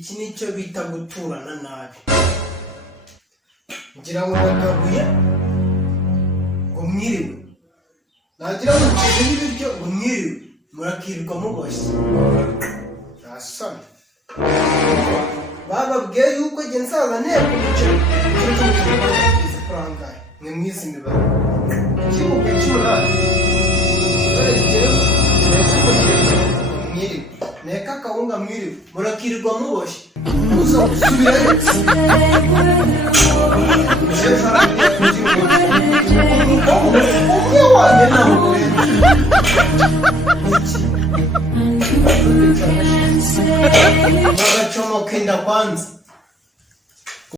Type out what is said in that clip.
iki nicyo bita guturana nabi. Ngira ngo ndagabuye ngo mwiriwe, nagira ngo nshyize n'ibiryo ngo mwiriwe, murakirirwa muboshye. Ntasoni bababwiye yuko jye nsaza nteko umuceri nicyo cy'umuceri kurangaye mwe mwizi imibare ikibuga cy'umunani dore jyewe neka umugezi mwiriwe, neka akawunga mwiriwe, murakirirwa muboshye. Uza gusubirayo umwe wanjye nawe urenda agacomo kenda kwanza.